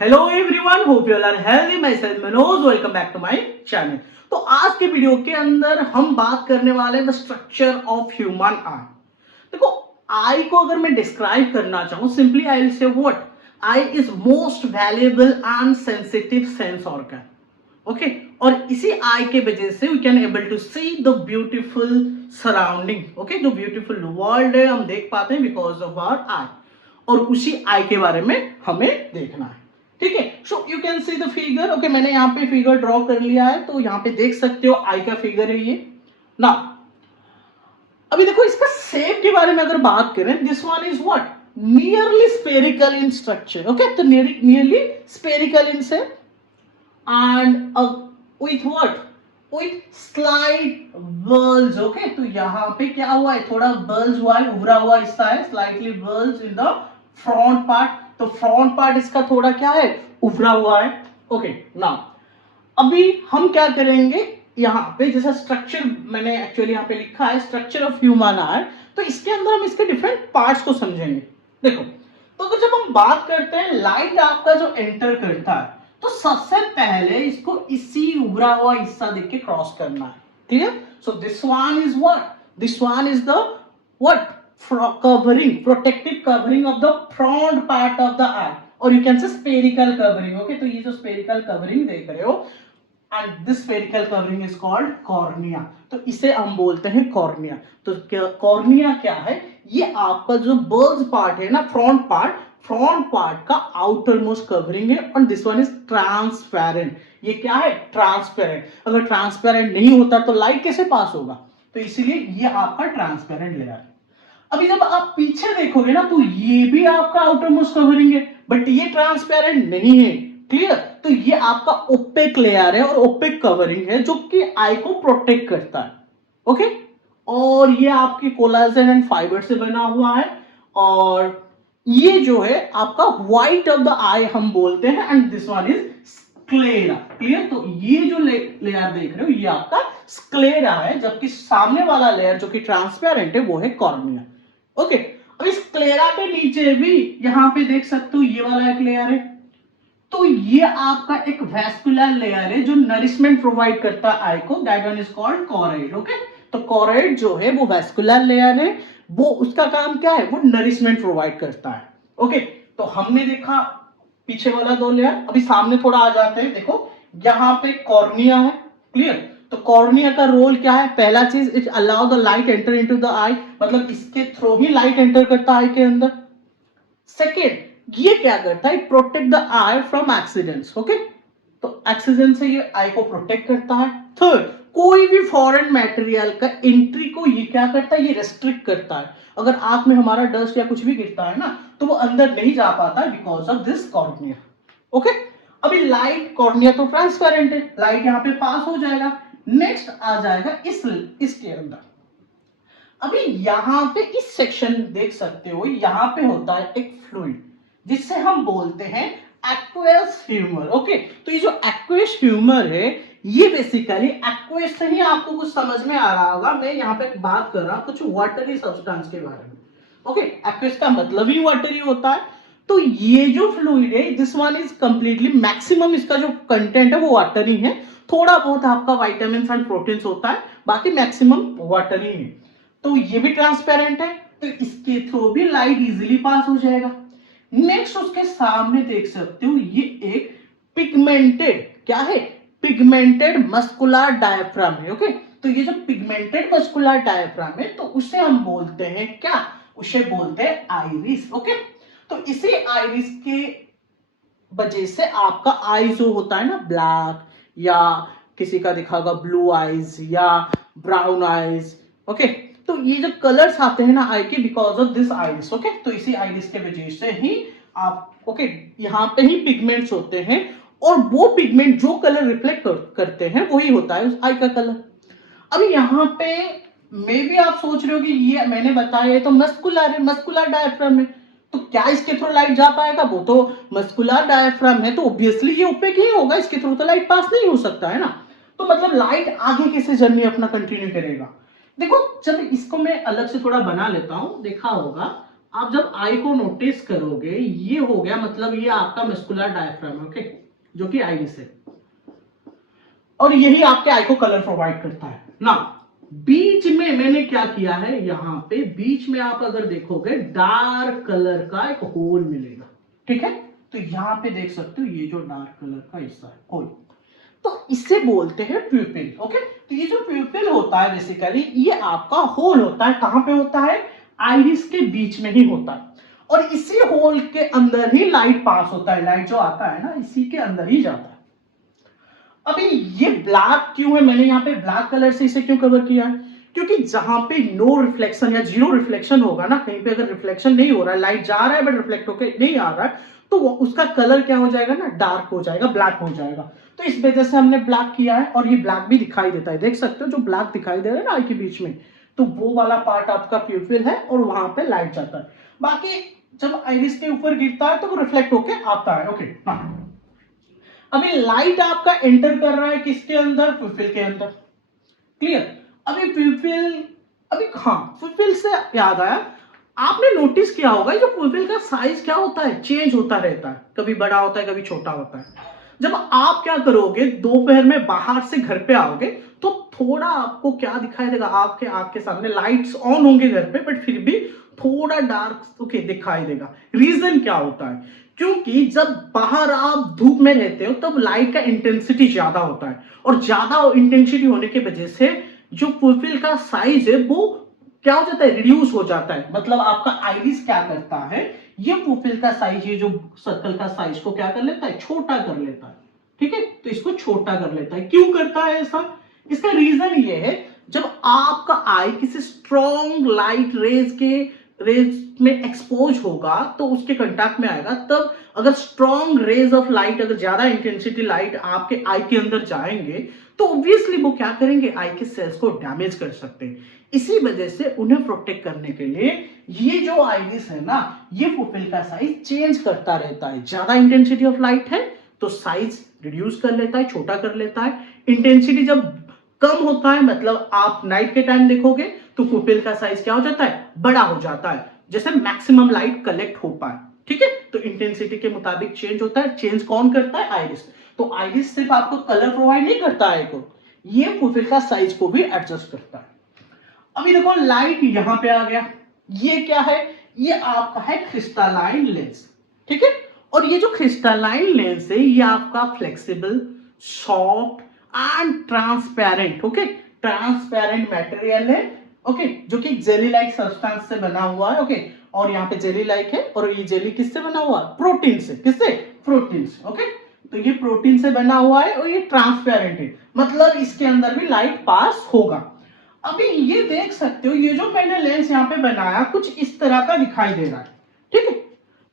Hello everyone, hope you all are healthy. Myself Manoj, welcome back to my channel. तो आज के video के अंदर हम बात करने वाले हैं the structure of human eye. देखो, आई को अगर मैं डिस्क्राइब करना चाहूं, simply eye will say what eye is most valuable and sensitive sense organ. Okay, और इसी आई के वजह से we can able to see the beautiful surrounding. Okay, जो ब्यूटीफुल वर्ल्ड है हम देख पाते हैं बिकॉज ऑफ आवर आई, और उसी आई के बारे में हमें देखना है। ठीक है, so you can see the figure. Okay, मैंने यहाँ पे फिगर ड्रॉ कर लिया है, तो यहाँ पे देख सकते हो आई का फिगर है ये ना। अभी देखो, इसका शेप के बारे में अगर बात करें, this one is what nearly spherical in structure. Okay, तो nearly spherical in shape and with what with slight bulge। Okay, तो यहाँ पे क्या हुआ है, थोड़ा bulge हुआ है, उभरा हुआ हिस्सा है, slightly bulge in the front part। तो फ्रंट पार्ट इसका थोड़ा क्या है, उभरा हुआ है। ओके, नाउ अभी हम क्या करेंगे, यहाँ पे जैसा स्ट्रक्चर मैंने एक्चुअली यहाँ पे लिखा है स्ट्रक्चर ऑफ ह्यूमन आई, तो इसके अंदर हम इसके डिफरेंट पार्ट्स को समझेंगे। देखो, तो अगर जब हम बात करते हैं लाइट आपका जो एंटर करता है, तो सबसे पहले इसको इसी उभरा हुआ हिस्सा देख के क्रॉस करना है। Clear? So this one is what, this one is the what covering, protective covering of the front part of the eye, or you can say spherical covering। okay, तो ये जो spherical covering देख रहे हो, and this spherical covering is called cornea। तो इसे हम बोलते हैं cornea। तो cornea क्या है, ये आपका जो bulge part है ना, front part का आउटर मोस्ट कवरिंग है, और दिस वन इज ट्रांसपेरेंट। ये क्या है, ट्रांसपेरेंट। अगर ट्रांसपेरेंट नहीं होता तो लाइट कैसे पास होगा, तो इसीलिए ये आपका ट्रांसपेरेंट लेयर है। अभी जब आप पीछे देखोगे ना, तो ये भी आपका आउटर मोस्ट कवरिंग है, बट ये ट्रांसपेरेंट नहीं है। क्लियर? तो ये आपका ओपेक लेयर है और ओपेक कवरिंग है, जो कि आई को प्रोटेक्ट करता है। ओके, और ये आपके कोलाजन एंड फाइबर से बना हुआ है, और ये जो है आपका व्हाइट ऑफ द आई हम बोलते हैं, and this one is sclera. Clear? तो ये जो लेयर देख रहे हो, ये आपका स्क्लेरा है, जबकि सामने वाला लेयर जो कि ट्रांसपेरेंट है वो है कॉर्निया। ओके, अब इस स्क्लेरा के नीचे भी यहां पे देख सकते हो ये वाला एक लेयर है, तो ये आपका एक वैस्कुलर लेयर है जो नरिशमेंट प्रोवाइड करता है आई को, that one is called choroid. Okay, तो कोरोइड जो है वो वैस्कुलर लेयर है, वो उसका काम क्या है, वो नरिशमेंट प्रोवाइड करता है। ओके, तो हमने देखा पीछे वाला दो लेयर, अभी सामने थोड़ा आ जाते हैं। देखो, यहाँ पे कॉर्निया है। क्लियर? तो कॉर्निया का रोल क्या है, पहला चीज it allow the light enter into the eye, मतलब इसके थ्रू ही लाइट एंटर करता है आई के अंदर। सेकेंड, ये क्या करता है, protect the I from accidents. Okay, तो एक्सीडेंट से ये आई को प्रोटेक्ट करता है। थर्ड, कोई भी फॉरेन मटेरियल का एंट्री को ये क्या करता है, ये रेस्ट्रिक्ट करता है। अगर आंख में हमारा डस्ट या कुछ भी गिरता है ना, तो वो अंदर नहीं जा पाता है because of this cornea. Okay, अभी लाइट, कॉर्निया तो ट्रांसपेरेंट है, लाइट यहाँ पे पास हो जाएगा। नेक्स्ट आ जाएगा इसके अंदर। अभी यहाँ पे इस सेक्शन देख सकते हो, यहाँ पे होता है एक फ्लूइड जिससे हम बोलते हैं एक्वेस ह्यूमर। ओके, तो ये जो एक्वेस ह्यूमर है, ये बेसिकली एक्वेस से ही आपको कुछ समझ में आ रहा होगा। मैं यहाँ पे बात कर रहा हूँ कुछ वाटरी सब्सटेंस के बारे में। ओके, एक्वेस का मतलब ही वाटरी होता है। तो ये जो फ्लूइड है, this one is completely, maximum इसका जो कंटेंट है वो वाटरी है। थोड़ा बहुत आपका विटामिन एंड प्रोटीन्स होता है, बाकी मैक्सिमम वाटरी है। तो ये भी ट्रांसपेरेंट है, तो इसके थ्रू भी लाइट इजीली पास हो जाएगा। नेक्स्ट उसके सामने देख सकते हो, ये एक पिगमेंटेड, क्या है, पिगमेंटेड मस्कुलर डायफ्राम है। ओके, तो ये जो पिगमेंटेड मस्कुलर डायफ्राम है, तो उसे हम बोलते हैं क्या, उसे बोलते हैं आइरिस। ओके, तो इसी आइरिस के वजह से आपका आई जो होता है ना, ब्लैक, या किसी का दिखा होगा ब्लू आईज या ब्राउन आईज। ओके, तो ये जो कलर्स आते हैं ना आई के, because of this iris. Okay, तो इसी आइरिस के वजह से ही आप, ओके, यहाँ पे ही पिगमेंट्स होते हैं, और वो पिगमेंट जो कलर रिफ्लेक्ट करते हैं वही होता है उस आई का कलर। अभी यहाँ पे मे भी आप सोच रहे हो कि ये मैंने बताया है तो मस्कुलर है, मस्कुलर डायफ्राम है, तो क्या इसके थ्रू लाइट जा पाएगा, वो तो मस्कुलर डायफ्राम है, तो ऑब्वियसली ये ओपेक ही होगा, इसके थ्रू तो लाइट पास नहीं हो सकता है ना। तो मतलब लाइट आगे कैसे जर्नी अपना कंटिन्यू करेगा। देखो, जब इसको मैं अलग से थोड़ा बना लेता हूं, देखा होगा आप जब आई को नोटिस करोगे, ये हो गया मतलब ये आपका मस्कुलर डायफ्राम, ओके, जो कि आइरिस है, और यही आपके आई को कलर प्रोवाइड करता है ना। बीच में मैंने क्या किया है, यहां पे बीच में आप अगर देखोगे डार्क कलर का एक होल मिलेगा, ठीक है। तो यहां पे देख सकते हो ये जो डार्क कलर का हिस्सा है होल, तो इसे बोलते हैं प्यूपिल, ओके। तो ये जो प्यूपिल होता है बेसिकली ये आपका होल होता है, कहां पे होता है, आइरिस के बीच में ही होता है, और इसी होल के अंदर ही लाइट पास होता है, लाइट जो आता है ना इसी के अंदर ही जाता है। अभी ये ब्लैक क्यों है, मैंने यहाँ पे ब्लैक कलर से इसे क्यों कवर किया है, क्योंकि जहां पे नो रिफ्लेक्शन या जीरो रिफ्लेक्शन होगा ना, कहीं पे अगर रिफ्लेक्शन नहीं हो रहा है, लाइट जा रहा है बट रिफ्लेक्ट होकर नहीं आ रहा है, तो उसका कलर क्या हो जाएगा ना, डार्क हो जाएगा, ब्लैक हो जाएगा। तो इस वजह से हमने ब्लैक किया है, और ये ब्लैक भी दिखाई देता है, देख सकते हो जो ब्लैक दिखाई दे रहा है ना आई के बीच में, तो वो वाला पार्ट आपका प्यूपिल है और वहां पे लाइट जाता है। बाकी जब आइरिस के ऊपर गिरता है तो वो रिफ्लेक्ट होके आता है, ओके। अभी लाइट आपका एंटर कर रहा है किसके अंदर, प्यूपिल के अंदर, क्लियर। अभी प्यूपिल, अभी हाँ प्यूपिल से याद आया, आपने नोटिस किया होगा जो प्यूपिल का साइज क्या होता है, चेंज होता रहता है, कभी बड़ा होता है कभी छोटा होता है। जब आप क्या करोगे, दोपहर में बाहर से घर पे आओगे तो थोड़ा आपको क्या दिखाई देगा, आपके आंख के सामने लाइट्स ऑन होंगे घर पे बट फिर भी थोड़ा डार्क ओके दिखाई देगा। रीजन क्या होता है, क्योंकि जब बाहर आप धूप में रहते हो तब लाइट का इंटेंसिटी ज्यादा होता है, और ज्यादा इंटेंसिटी होने की वजह से जो प्यूपिल का साइज है वो क्या हो जाता है, रिड्यूस हो जाता है। मतलब आपका आइरिस क्या करता है, ये प्यूपिल का साइज, ये जो सर्कल का साइज को क्या कर लेता है, छोटा कर लेता है, ठीक है। तो इसको छोटा कर लेता है, क्यों करता है ऐसा, इसका रीजन ये है, जब आपका आई किसी स्ट्रॉन्ग लाइट रेज में एक्सपोज होगा तो उसके कंटेक्ट में आएगा, तब अगर स्ट्रॉन्ग रेज ऑफ लाइट, अगर ज्यादा इंटेंसिटी लाइट आपके आई के अंदर जाएंगे तो ऑब्वियसली वो क्या करेंगे, आई के सेल्स को डैमेज कर सकते हैं। इसी वजह से उन्हें प्रोटेक्ट करने के लिए ये जो आइरिस है ना, ये प्यूपिल का साइज चेंज करता रहता है। ज्यादा इंटेंसिटी ऑफ लाइट है तो साइज रिड्यूस कर लेता है, छोटा कर लेता है। इंटेंसिटी जब कम होता है, मतलब आप नाइट के टाइम देखोगे तो प्यूपिल का साइज क्या हो जाता है, बड़ा हो जाता है, जैसे मैक्सिमम लाइट कलेक्ट हो पाए, ठीक है। तो इंटेंसिटी के मुताबिक चेंज होता है। चेंज कौन करता है, आइरिस। तो आइरिस सिर्फ आपको कलर प्रोवाइड नहीं करता है को, ये प्यूपिल का साइज को भी एडजस्ट करता है। अभी देखो लाइट यहां पे आ गया, ये क्या है, ये आपका है क्रिस्टलाइन लेंस, ठीक है। और ये जो क्रिस्टलाइन लेंस है ये आपका flexible, soft and transparent, okay, transparent material है, ओके, जो कि जेली लाइक सब्सटेंस से बना हुआ है, ओके। और यहाँ पे जेली लाइक है, और ये जेली किससे बना हुआ है, प्रोटीन से, किससे, प्रोटीन से, ओके। तो ये प्रोटीन से बना हुआ है और ये ट्रांसपेरेंट है, मतलब इसके अंदर भी लाइट पास होगा। अभी ये देख सकते हो, ये जो मैंने लेंस यहाँ पे बनाया कुछ इस तरह का दिखाई दे रहा है, ठीक है।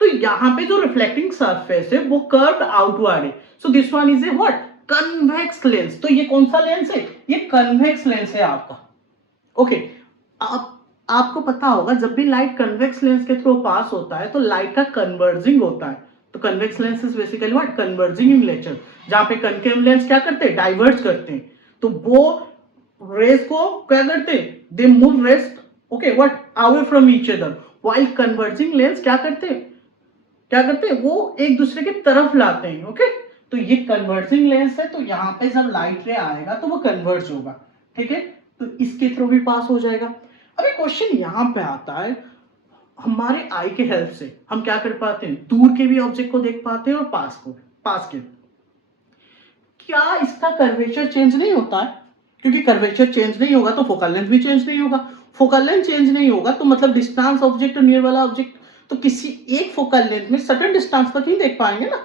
तो यहाँ पे जो रिफ्लेक्टिंग सरफेस है वो कर्व्ड आउटवर्ड है, so this one is a what, convex lens. तो ये कौन सा लेंस है, ये कन्वेक्स लेंस है आपका, ओके। आपको पता होगा जब भी लाइट कन्वेक्स लेंस के थ्रू पास होता है तो लाइट का कन्वर्जिंग होता है। तो convex lens is basically what, converging in nature, जहां पे कनकेव लेंस क्या करते हैं, डाइवर्ज करते हैं। तो वो रेज को क्या करते हैं, they move rays, okay, what, away from each other, while converging lens क्या करते हैं, वो एक दूसरे की तरफ लाते हैं, ओके। तो ये कन्वर्जिंग लेंस है, तो यहाँ पे जब लाइट रे आएगा तो वो कन्वर्ज होगा, ठीक है। तो इसके थ्रू भी पास हो जाएगा। अभी क्वेश्चन यहाँ पे आता है, हमारे आई के हेल्प से हम क्या कर पाते हैं, दूर के भी ऑब्जेक्ट को देख पाते हैं और पास के, क्या इसका कर्वेचर चेंज नहीं होता है, क्योंकि कर्वेचर चेंज नहीं होगा तो फोकल लेंथ भी चेंज नहीं होगा, फोकल लेंथ चेंज नहीं होगा तो मतलब डिस्टेंस ऑब्जेक्ट और नियर वाला ऑब्जेक्ट तो किसी एक फोकल लेंथ में सर्टेन डिस्टेंस तक ही देख पाएंगे ना।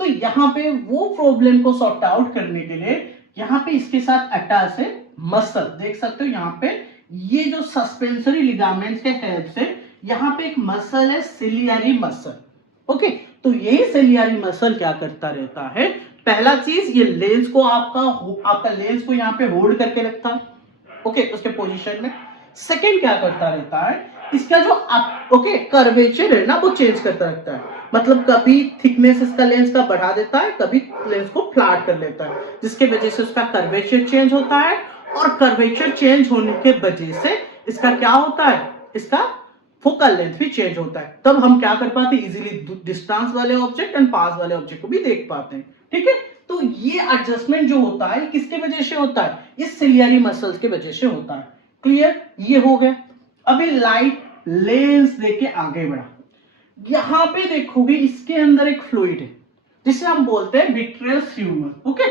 तो यहाँ पे वो प्रॉब्लम को सॉर्ट आउट करने के लिए यहाँ पे इसके साथ अटैच है मसल, देख सकते हो यहाँ पे, ये जो सस्पेंसरी लिगामेंट्स के हेल्प से यहाँ पे एक मसल है, सिलियरी मसल, ओके। तो यही सिलियरी मसल क्या करता रहता है, पहला चीज ये लेंस को आपका लेंस को यहाँ पे होल्ड करके रखता है, ओके, उसके पोजीशन में। सेकंड क्या करता रहता है, इसका जो ओके कर्वेचर है ना वो चेंज करता रहता है, मतलब कभी थिकनेस इसका लेंस का बढ़ा देता है, कभी लेंस को फ्लैट कर लेता है, जिसके वजह से उसका कर्वेचर चेंज होता है। और कर्वेचर चेंज होने के वजह से इसका क्या होता है, इसका फोकल लेंथ भी चेंज होता है, तब हम क्या कर पाते हैं, इजीली डिस्टेंस वाले ऑब्जेक्ट एंड पास वाले ऑब्जेक्ट को भी देख पाते हैं। ठीक है, तो ये एडजस्टमेंट जो होता है किसके वजह से होता है, इस सिलियरी मसल्स के वजह से होता है। क्लियर, ये हो गया। अभी लाइट लेंस देके आगे बढ़ा, यहां पे देखोगे इसके अंदर एक फ्लूइड है जिसे हम बोलते हैं विट्रियस ह्यूमर। ओके,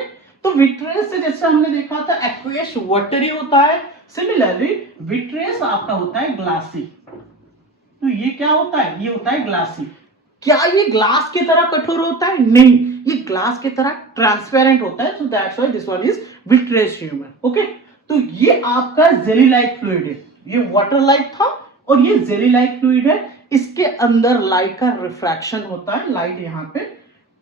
तो विट्रियस से जैसे हमने देखा था एक्वेस वाटरी होता है, सिमिलरली विट्रियस आपका होता है ग्लासी। तो ये क्या होता है, ये होता है ग्लासी। क्या ये ग्लास की तरह कठोर होता है, नहीं, ये ग्लास की तरह ट्रांसपेरेंट होता है, so that's why this one is vitreous humour. Okay, तो ये आपका जेली लाइक फ्लूइड है, ये वाटर लाइक था और ये जेली लाइक फ्लूइड है। इसके अंदर लाइट का रिफ्रैक्शन होता है, लाइट यहाँ पे,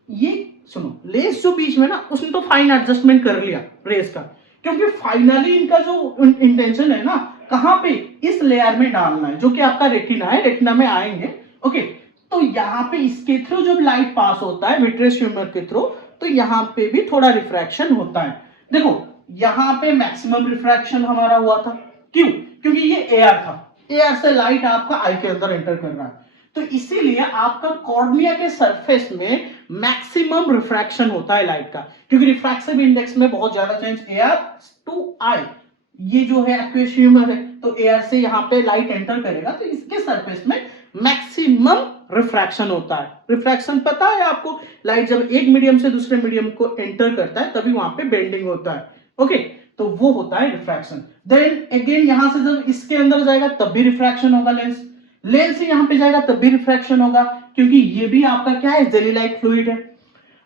ये सुनो लेंस जो बीच में ना, उसने तो फाइन एडजस्टमेंट कर लिया रेस का, क्योंकि फाइनली इनका जो इंटेंशन है ना, कहां पे, इस लेयर में डालना है जो कि आपका रेटिना है, रेटिना में आएंगे। ओके, तो यहाँ पे इसके थ्रू जब लाइट पास होता है विट्रियस ह्यूमर के थ्रू, तो यहाँ पे भी थोड़ा रिफ्रैक्शन होता है। देखो यहाँ पे मैक्सिमम रिफ्रैक्शन हमारा हुआ था, क्यों, क्योंकि ये एयर था, एयर से लाइट आपका आई के अंदर एंटर कर रहा है, तो इसीलिए आपका कॉर्निया के सरफेस में मैक्सिमम रिफ्रैक्शन होता है लाइट का, क्योंकि रिफ्रैक्टिव इंडेक्स में बहुत ज्यादा चेंज एयर टू आई, ये जो है एक्वेस ह्यूमर है, तो एयर से यहाँ पे लाइट एंटर करेगा, तो इसके सरफेस में मैक्सिमम रिफ्रैक्शन होता है। रिफ्रैक्शन पता है आपको, लाइट जब एक मीडियम से दूसरे मीडियम को एंटर करता है तभी वहां पे बेंडिंग होता है। ओके, तो वो होता है रिफ्रैक्शन। देन अगेन यहां से जब इसके अंदर जाएगा तब भी रिफ्रैक्शन होगा, लेंस से यहां पे जाएगा तब भी रिफ्रैक्शन होगा, क्योंकि ये भी आपका क्या है, जेली लाइक फ्लूइड है।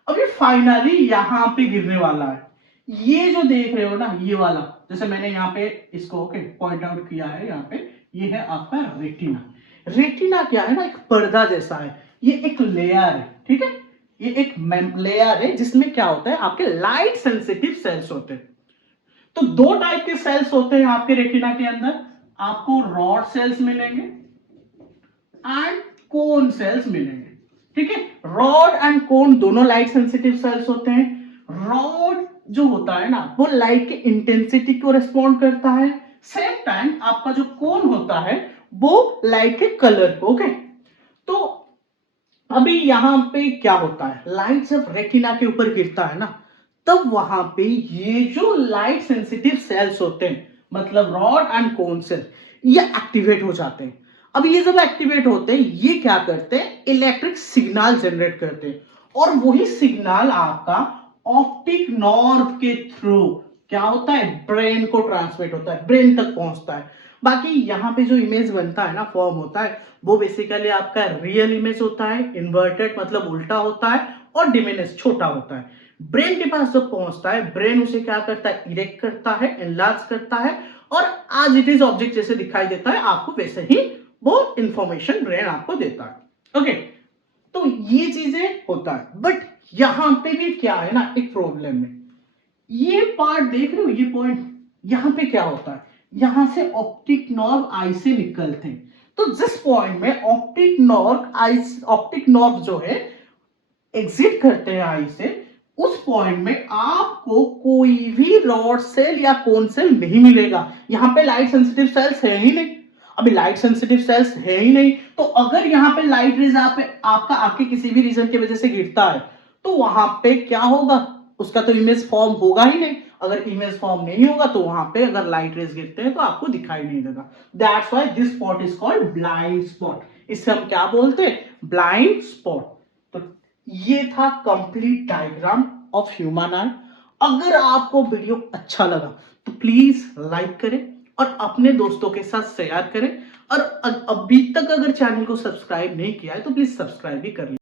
अभी फाइनली यहां पे गिरने वाला है, ये जो देख रहे हो ना, ये वाला, जैसे मैंने यहाँ पे इसको ओके पॉइंट आउट किया है, यहाँ पे ये है आपका रेटिना। रेटिना क्या है ना, एक पर्दा जैसा है, ये एक लेयर है, ठीक है, ये एक लेयर है जिसमें क्या होता है, आपके लाइट सेंसिटिव सेल्स होते हैं। तो दो टाइप के सेल्स होते हैं आपके रेटिना के अंदर, आपको रॉड सेल्स मिलेंगे एंड कोन सेल्स मिलेंगे। ठीक है, रॉड एंड कोन दोनों लाइट सेंसिटिव सेल्स होते हैं। रॉड जो होता है ना, वो लाइट के इंटेंसिटी को रिस्पॉन्ड करता है, सेम टाइम आपका जो कोन होता है वो लाइट के कलर को। ओके, तो अभी यहां पे क्या होता है, लाइट जब रेटिना के ऊपर गिरता है ना, तब वहां पे ये जो लाइट सेंसिटिव सेल्स होते हैं, मतलब रॉड एंड कोन सेल, ये एक्टिवेट हो जाते हैं। अब ये जब एक्टिवेट होते हैं, ये क्या करते हैं, इलेक्ट्रिक सिग्नल जनरेट करते हैं, और वही सिग्नल आपका ऑप्टिक नर्व के थ्रू क्या होता है, ब्रेन को ट्रांसमिट होता है, ब्रेन तक पहुंचता है। बाकी यहाँ पे जो इमेज बनता है ना, फॉर्म होता है, वो बेसिकली आपका रियल इमेज होता है, इन्वर्टेड मतलब उल्टा होता है, और डिमिनिश छोटा होता है। ब्रेन के पास जब पहुंचता है, ब्रेन उसे क्या करता है, इरेक्ट करता है, एनलार्ज करता है, और आज इट इज ऑब्जेक्ट जैसे दिखाई देता है आपको, वैसे ही वो इंफॉर्मेशन ब्रेन आपको देता है। ओके, तो ये चीजें होता है, बट यहां पे भी क्या है ना, एक प्रॉब्लम है। ये पार्ट देख रहे हो, ये पॉइंट, यहां पे क्या होता है, यहां से ऑप्टिक नर्व आई से निकलते हैं, तो जिस पॉइंट में ऑप्टिक नर्व जो है एग्जिट करते हैं आई से, उस पॉइंट में आपको कोई भी रॉड सेल या कोन सेल नहीं मिलेगा। यहां पे लाइट सेंसिटिव सेल्स है ही नहीं, अभी लाइट सेंसिटिव सेल्स है ही नहीं, तो अगर यहां पे लाइट रेज आपका आके किसी भी रीजन की वजह से गिरता है, तो वहां पे क्या होगा, उसका तो इमेज फॉर्म होगा ही नहीं। अगर इमेज फॉर्म नहीं होगा तो वहां पे अगर लाइट रेज गिरते हैं तो आपको दिखाई नहीं देगा। That's why this spot is called blind spot. इसे हम क्या बोलते हैं, ब्लाइंड स्पॉट। तो ये था कंप्लीट डायग्राम ऑफ ह्यूमन आई। अगर आपको वीडियो अच्छा लगा तो प्लीज लाइक करें और अपने दोस्तों के साथ शेयर करें, और अभी तक अगर चैनल को सब्सक्राइब नहीं किया है तो प्लीज सब्सक्राइब भी कर लें।